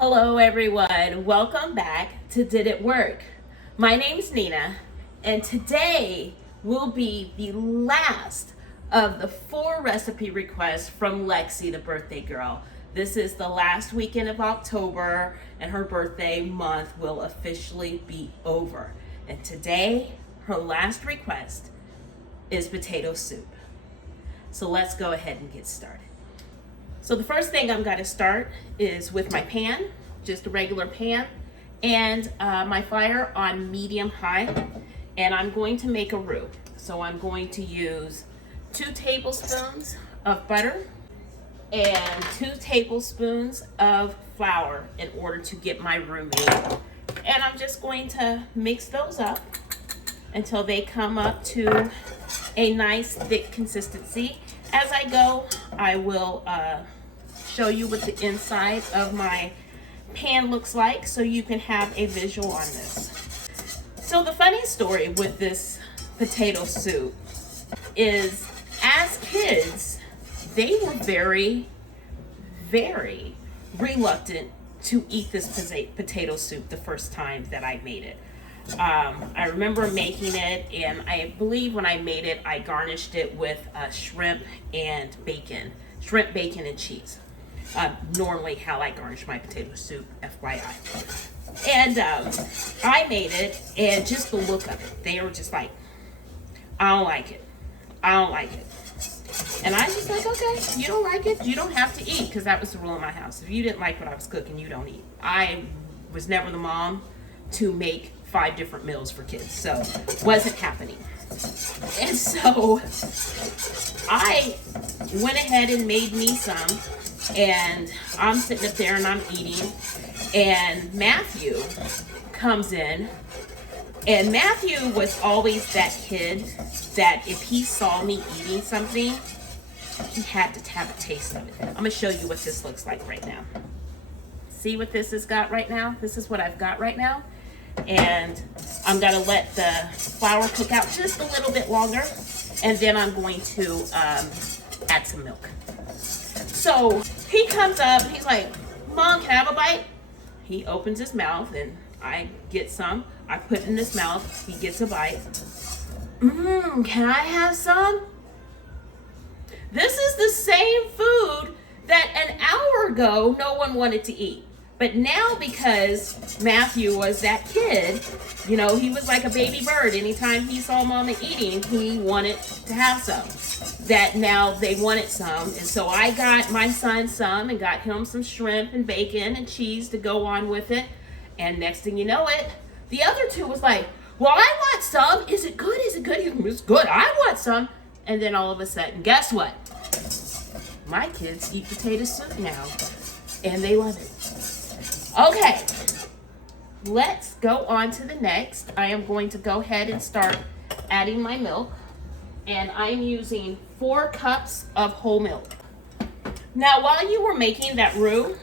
Hello everyone, welcome back to Did It Work? My name's Nina, and today will be the last of the 4 recipe requests from Lexi, the birthday girl. This is the last weekend of October, and her birthday month will officially be over. And today, her last request is potato soup. So let's go ahead and get started. So the first thing I'm going to start is with my pan, just a regular pan, and my fire on medium high, and I'm going to make a roux. So I'm going to use 2 tablespoons of butter and 2 tablespoons of flour in order to get my roux made. And I'm just going to mix those up until they come up to a nice thick consistency. As I go, I will show you what the inside of my pan looks like so you can have a visual on this. So the funny story with this potato soup is, as kids, they were very, very reluctant to eat this potato soup the first time that I made it. I remember making it, and I believe when I made it, I garnished it with shrimp, bacon, and cheese. Normally how I garnish my potato soup, FYI. And I made it, and just the look of it, they were just like, I don't like it. And I was just like, okay, you don't like it, you don't have to eat, because that was the rule in my house. If you didn't like what I was cooking, you don't eat. I was never the mom to make 5 different meals for kids, so wasn't happening. And so I went ahead and made me some, and I'm sitting up there and I'm eating, and Matthew comes in, and Matthew was always that kid that if he saw me eating something, he had to have a taste of it. I'm gonna show you what this looks like right now. See what this has got right now? This is what I've got right now. And I'm gonna let the flour cook out just a little bit longer, and then I'm going to add some milk. So he comes up and he's like, Mom, can I have a bite? He opens his mouth and I get some. I put in his mouth, he gets a bite. Can I have some? This is the same food that an hour ago no one wanted to eat. But now, because Matthew was that kid, you know, he was like a baby bird. Anytime he saw Mama eating, he wanted to have some. That now they wanted some. And so I got my son some and got him some shrimp and bacon and cheese to go on with it. And next thing you know it, the other 2 was like, well, I want some. Is it good? Is it good? It's good. I want some. And then all of a sudden, guess what? My kids eat potato soup now, and they love it. Okay, let's go on to the next. I am going to go ahead and start adding my milk, and I'm using 4 cups of whole milk. Now, while you were making that roux,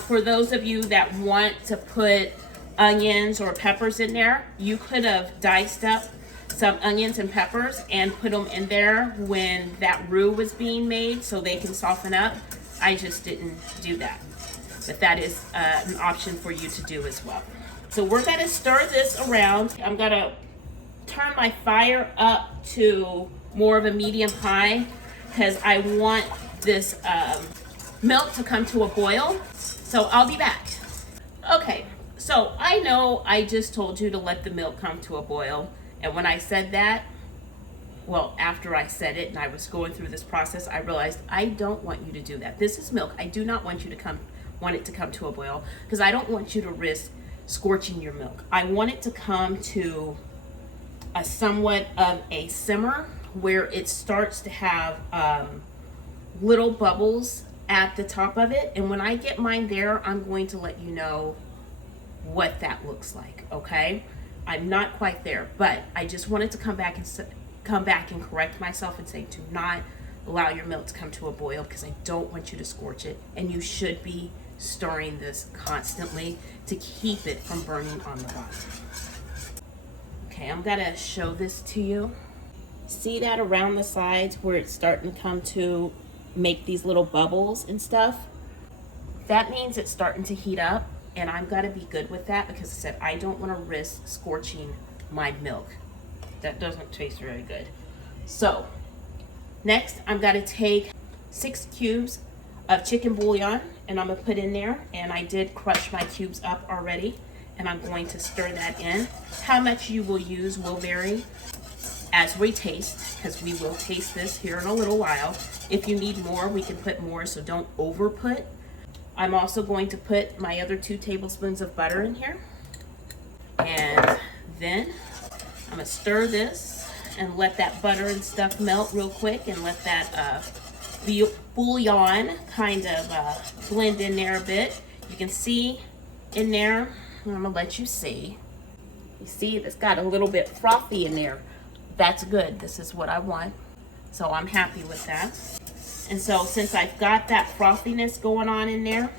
for those of you that want to put onions or peppers in there, you could have diced up some onions and peppers and put them in there when that roux was being made so they can soften up. I just didn't do that. But that is an option for you to do as well. So we're gonna stir this around. I'm gonna turn my fire up to more of a medium high because I want this milk to come to a boil. So I'll be back. Okay, so I know I just told you to let the milk come to a boil. And when I said that, well, after I said it and I was going through this process, I realized I don't want you to do that. This is milk. I do not want you to want it to come to a boil because I don't want you to risk scorching your milk. I want it to come to a somewhat of a simmer where it starts to have little bubbles at the top of it. And when I get mine there, I'm going to let you know what that looks like, okay? I'm not quite there, but I just wanted to come back and correct myself and say, do not allow your milk to come to a boil because I don't want you to scorch it, and you should be stirring this constantly to keep it from burning on the bottom. Okay, I'm gonna show this to you. See that around the sides where it's starting to come to make these little bubbles and stuff? that means it's starting to heat up, and I'm gonna be good with that because I said I don't want to risk scorching my milk. That doesn't taste very good. So next I'm gonna take 6 cubes of chicken bouillon and I'm gonna put in there, and I did crush my cubes up already, and I'm going to stir that in. How much you will use will vary as we taste, because we will taste this here in a little while. If you need more, we can put more, so don't over put. I'm also going to put my other 2 tablespoons of butter in here, and then I'm gonna stir this and let that butter and stuff melt real quick, and let that bouillon kind of blend in there a bit. You can see in there, I'm gonna let you see. You see it's got a little bit frothy in there. That's good. This is what I want. So I'm happy with that. And so since I've got that frothiness going on in there,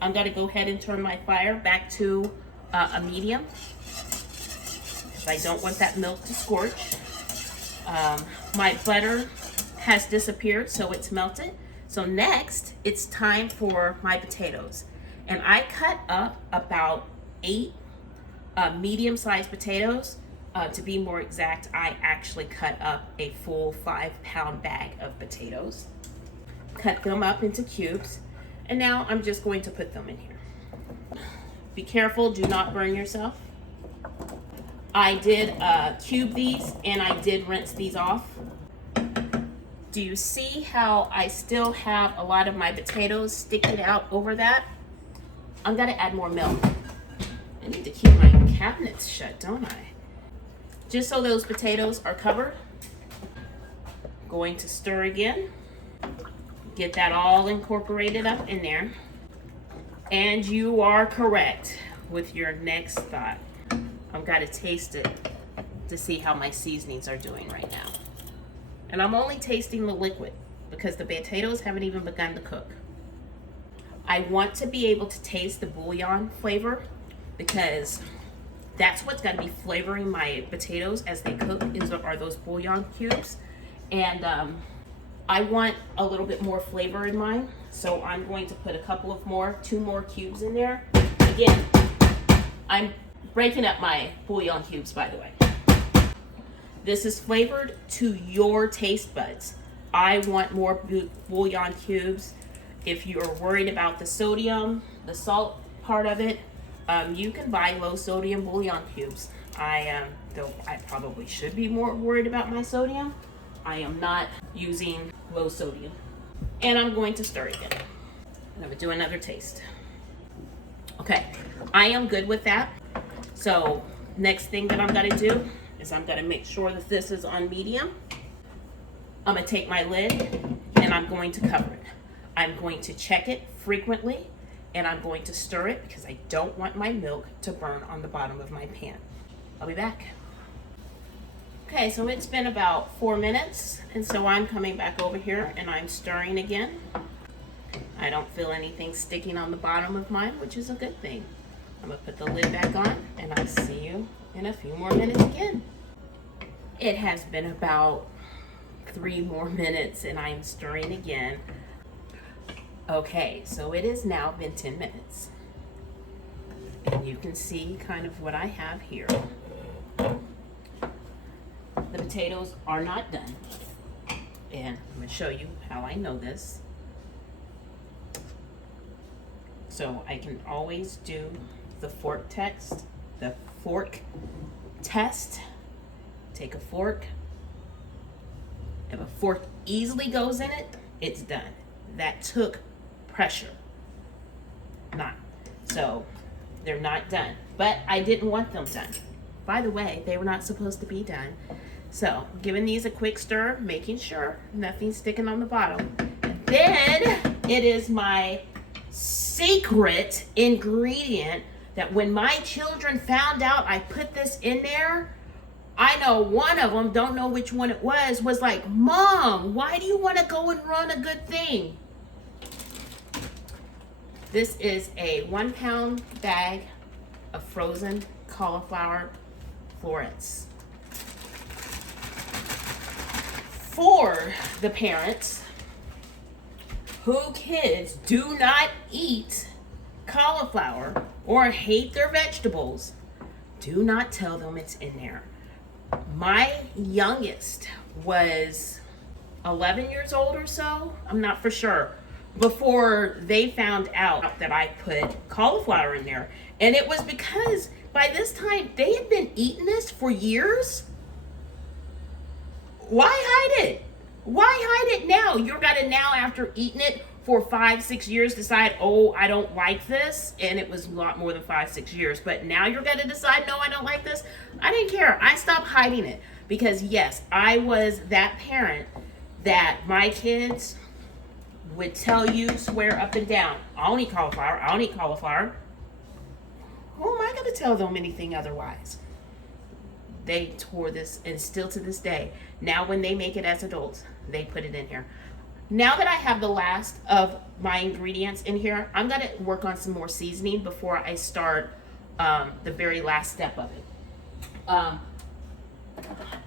I'm gonna go ahead and turn my fire back to a medium, because I don't want that milk to scorch. My butter has disappeared, so it's melted. So next, it's time for my potatoes. And I cut up about 8 medium-sized potatoes. To be more exact, I actually cut up a full 5-pound bag of potatoes. Cut them up into cubes. And now I'm just going to put them in here. Be careful, do not burn yourself. I did cube these, and I did rinse these off. Do you see how I still have a lot of my potatoes sticking out over that? I'm gonna add more milk. I need to keep my cabinets shut, don't I? Just so those potatoes are covered. Going to stir again. Get that all incorporated up in there. And you are correct with your next thought. I've got to taste it to see how my seasonings are doing right now. And I'm only tasting the liquid because the potatoes haven't even begun to cook. I want to be able to taste the bouillon flavor, because that's what's going to be flavoring my potatoes as they cook, are those bouillon cubes. And I want a little bit more flavor in mine, so I'm going to put 2 more cubes in there. Again, I'm breaking up my bouillon cubes, by the way. This is flavored to your taste buds. I want more bouillon cubes. If you're worried about the sodium, the salt part of it, you can buy low sodium bouillon cubes. Though I probably should be more worried about my sodium, I am not using low sodium. And I'm going to stir again. I'm gonna do another taste. Okay, I am good with that. So next thing that I'm gonna do is I'm gonna make sure that this is on medium. I'm gonna take my lid and I'm going to cover it. I'm going to check it frequently, and I'm going to stir it because I don't want my milk to burn on the bottom of my pan. I'll be back. Okay, so it's been about 4 minutes, and so I'm coming back over here and I'm stirring again. I don't feel anything sticking on the bottom of mine, which is a good thing. I'm gonna put the lid back on, and I'll see you in a few more minutes again. It has been about 3 more minutes, and I'm stirring again. Okay, so it has now been 10 minutes. And you can see kind of what I have here. The potatoes are not done. And I'm going to show you how I know this. So I can always do the fork test. Take a fork. If a fork easily goes in it, it's done. That took pressure. So they're not done. But I didn't want them done. By the way, they were not supposed to be done. So giving these a quick stir, making sure nothing's sticking on the bottom. Then it is my secret ingredient that when my children found out I put this in there, I know one of them, don't know which one it was like, Mom, why do you want to go and run a good thing? This is a 1-pound bag of frozen cauliflower florets. For the parents whose kids do not eat cauliflower or hate their vegetables, do not tell them it's in there. My youngest was 11 years old or so, I'm not for sure, before they found out that I put cauliflower in there. And it was because by this time they had been eating this for years. Why hide it? Why hide it now? You're gonna now, after eating it for 5-6 years, decide, oh, I don't like this. And it was a lot more than 5-6 years, but now you're gonna decide, no, I don't like this. I didn't care. I stopped hiding it because yes, I was that parent that my kids would tell you, swear up and down, I don't eat cauliflower, I don't eat cauliflower. Who am I gonna tell them anything otherwise? They tore this, and still to this day, now when they make it as adults, they put it in here. Now that I have the last of my ingredients in here, I'm gonna work on some more seasoning before I start the very last step of it.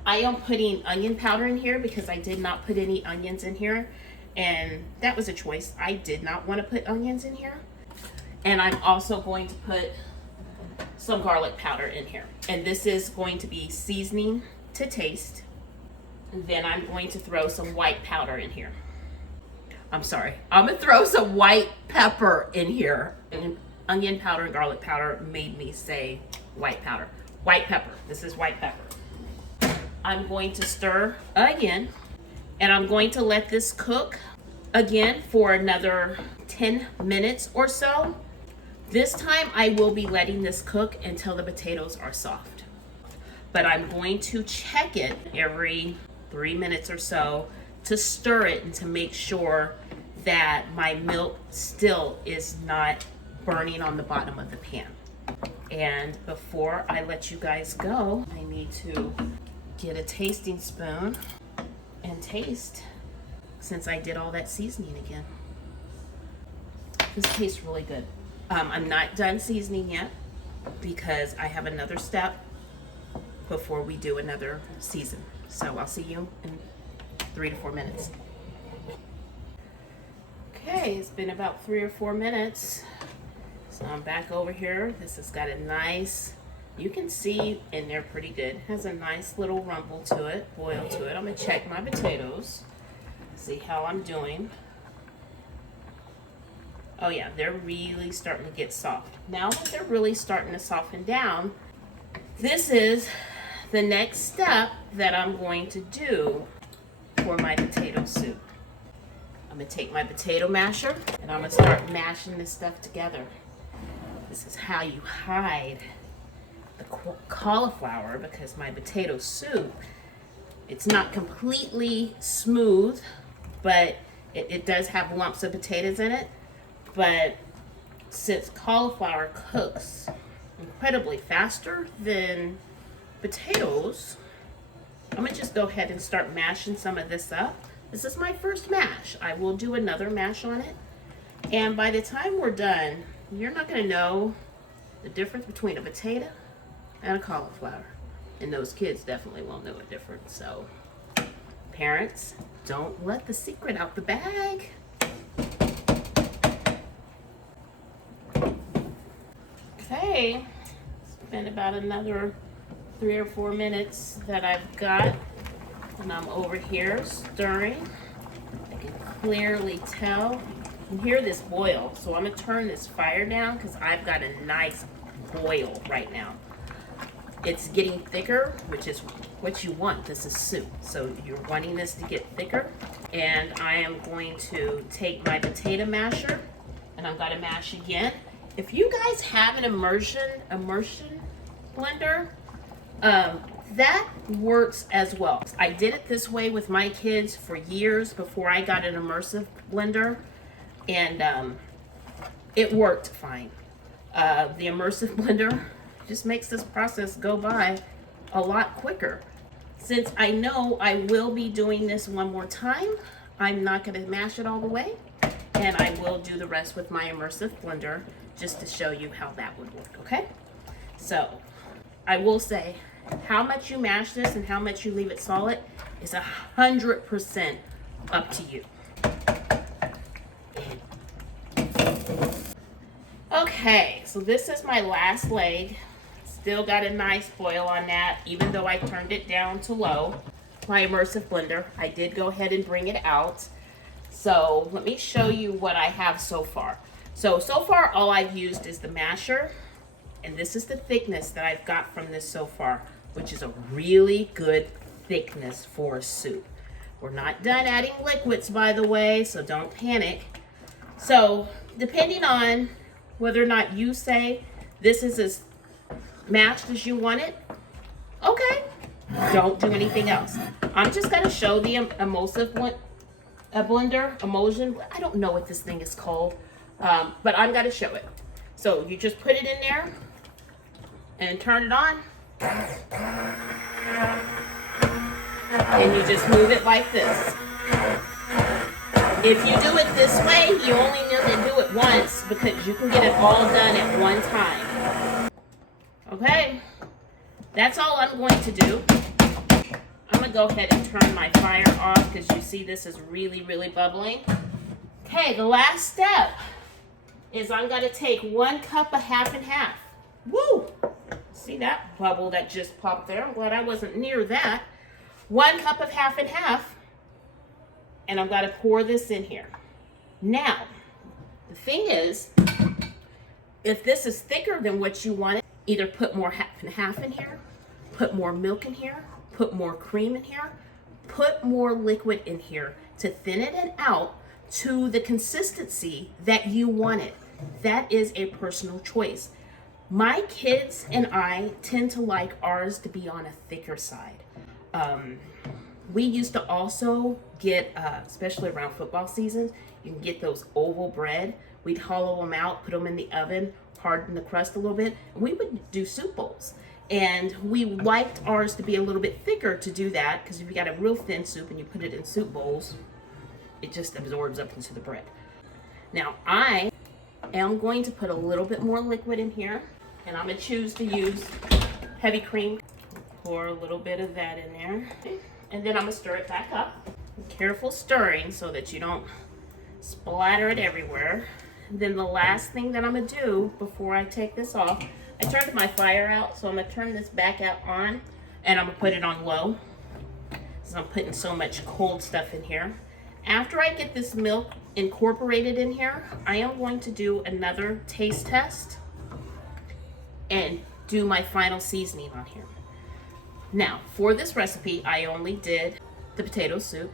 I am putting onion powder in here because I did not put any onions in here, and that was a choice. I did not want to put onions in here. And I'm also going to put some garlic powder in here, and this is going to be seasoning to taste. And then I'm going to throw some white powder in here. I'm sorry, I'm gonna throw some white pepper in here. And onion powder and garlic powder made me say white powder. White pepper, this is white pepper. I'm going to stir again, and I'm going to let this cook again for another 10 minutes or so. This time I will be letting this cook until the potatoes are soft. But I'm going to check it every 3 minutes or so to stir it and to make sure that my milk still is not burning on the bottom of the pan. And before I let you guys go, I need to get a tasting spoon and taste, since I did all that seasoning again. This tastes really good. I'm not done seasoning yet because I have another step before we do another season. So I'll see you in 3 to 4 minutes. Okay, it's been about 3 or 4 minutes. So I'm back over here. This has got a nice, you can see in there pretty good. It has a nice little rumble to it, boil to it. I'm gonna check my potatoes, see how I'm doing. Oh yeah, they're really starting to get soft. Now that they're really starting to soften down, this is the next step that I'm going to do for my potato soup. I'm gonna take my potato masher and I'm gonna start mashing this stuff together. This is how you hide the cauliflower, because my potato soup, it's not completely smooth, but it does have lumps of potatoes in it. But since cauliflower cooks incredibly faster than potatoes, I'm gonna just go ahead and start mashing some of this up. This is my first mash. I will do another mash on it. And by the time we're done, you're not gonna know the difference between a potato and a cauliflower. And those kids definitely won't know a difference. So parents, don't let the secret out the bag. Okay, it's been about another 3 or 4 minutes that I've got, and I'm over here stirring. I can clearly tell, you can hear this boil, so I'm gonna turn this fire down because I've got a nice boil right now. It's getting thicker, which is what you want. This is soup, so you're wanting this to get thicker. And I am going to take my potato masher, and I'm gonna mash again. If you guys have an immersion blender, that works as well. I did it this way with my kids for years before I got an immersive blender, and it worked fine. The immersive blender just makes this process go by a lot quicker. Since I know I will be doing this one more time, I'm not going to mash it all the way, and I will do the rest with my immersive blender just to show you how that would work, okay? So I will say, how much you mash this and how much you leave it solid is 100% up to you. Okay, Okay, so this is my last leg. Still got a nice boil on that, even though I turned it down to low. My immersive blender, I did go ahead and bring it out. So let me show you what I have so far. So far all I've used is the masher, and this is the thickness that I've got from this so far, which is a really good thickness for a soup. We're not done adding liquids, by the way, so don't panic. So depending on whether or not you say this is as matched as you want it, okay, don't do anything else. I'm just gonna show the emulsive blender, emulsion. I don't know what this thing is called, but I'm gonna show it. So you just put it in there and turn it on. And you just move it like this. If you do it this way, you only need to do it once because you can get it all done at one time. Okay, that's all I'm going to do. I'm gonna go ahead and turn my fire off because you see this is really, really bubbling. Okay, the last step is I'm gonna take 1 cup of half and half. Woo! See that bubble that just popped there? I'm glad I wasn't near that. 1 cup of half and half, and I'm gonna pour this in here. Now, the thing is, if this is thicker than what you want, either put more half and half in here, put more milk in here, put more cream in here, put more liquid in here to thin it out to the consistency that you want it. That is a personal choice. My kids and I tend to like ours to be on a thicker side. We used to also get, especially around football season, you can get those oval bread. We'd hollow them out, put them in the oven, harden the crust a little bit. We would do soup bowls. And we liked ours to be a little bit thicker to do that, because if you got a real thin soup and you put it in soup bowls, it just absorbs up into the bread. Now I am going to put a little bit more liquid in here, and I'm gonna choose to use heavy cream. Pour a little bit of that in there. And then I'm gonna stir it back up. Careful stirring so that you don't splatter it everywhere. And then the last thing that I'm gonna do before I take this off, I turned my fire out, so I'm gonna turn this back out on, and I'm gonna put it on low. So I'm putting so much cold stuff in here. After I get this milk incorporated in here, I am going to do another taste test and do my final seasoning on here. Now, for this recipe, I only did the potato soup.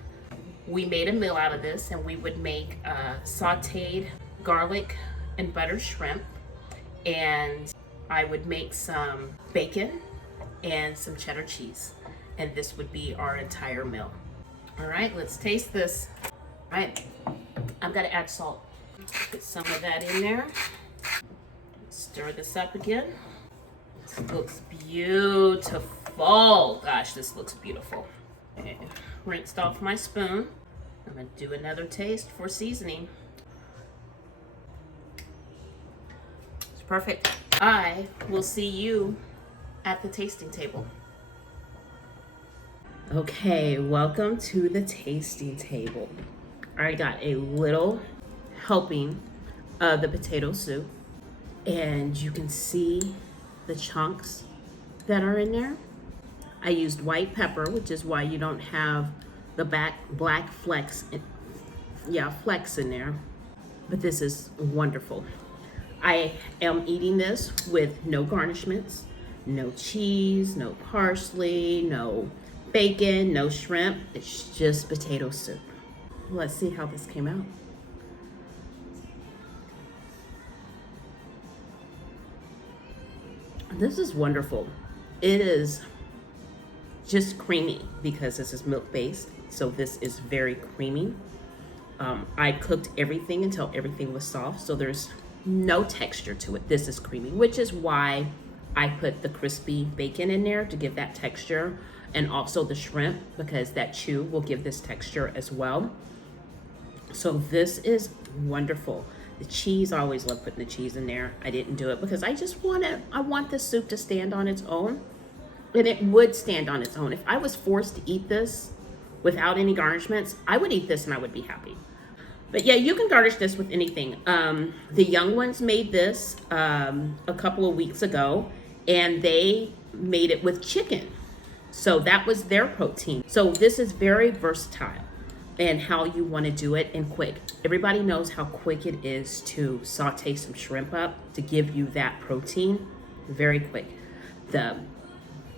We made a meal out of this, and we would make sautéed garlic and butter shrimp, and I would make some bacon and some cheddar cheese, and this would be our entire meal. All right, let's taste this. All right, I'm gonna add salt. Put some of that in there. Stir this up again. This looks beautiful. Gosh, this looks beautiful. Okay. Rinsed off my spoon. I'm gonna do another taste for seasoning. It's perfect. I will see you at the tasting table. Okay, welcome to the tasting table. I got a little helping of the potato soup, and you can see the chunks that are in there. I used white pepper, which is why you don't have the black flecks in there, but this is wonderful. I am eating this with no garnishments, no cheese, no parsley, no bacon, no shrimp. It's just potato soup. Let's see how this came out. This is wonderful. It is just creamy because this is milk based, so this is very creamy. I cooked everything until everything was soft, so there's no texture to it. This is creamy, which is why I put the crispy bacon in there to give that texture, and also the shrimp, because that chew will give this texture as well. So this is wonderful. The cheese, I always love putting the cheese in there. I didn't do it because I want this soup to stand on its own, and it would stand on its own. If I was forced to eat this without any garnishments, I would eat this and I would be happy. But yeah, you can garnish this with anything. The young ones made this a couple of weeks ago, and they made it with chicken. So that was their protein. So this is very versatile and how you want to do it and quick. Everybody knows how quick it is to saute some shrimp up to give you that protein. Very quick. The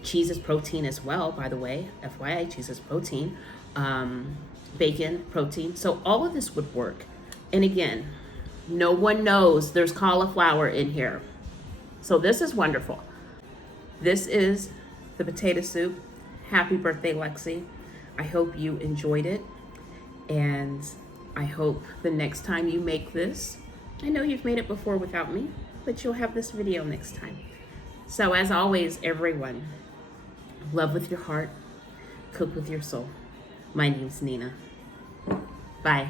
cheese is protein as well, by the way. FYI, cheese is protein. Bacon, protein. So all of this would work. And again, no one knows there's cauliflower in here. So this is wonderful. This is the potato soup. Happy birthday, Lexi. I hope you enjoyed it. And I hope the next time you make this, I know you've made it before without me, but you'll have this video next time. So as always, everyone, love with your heart, cook with your soul. My name's Nina. Bye.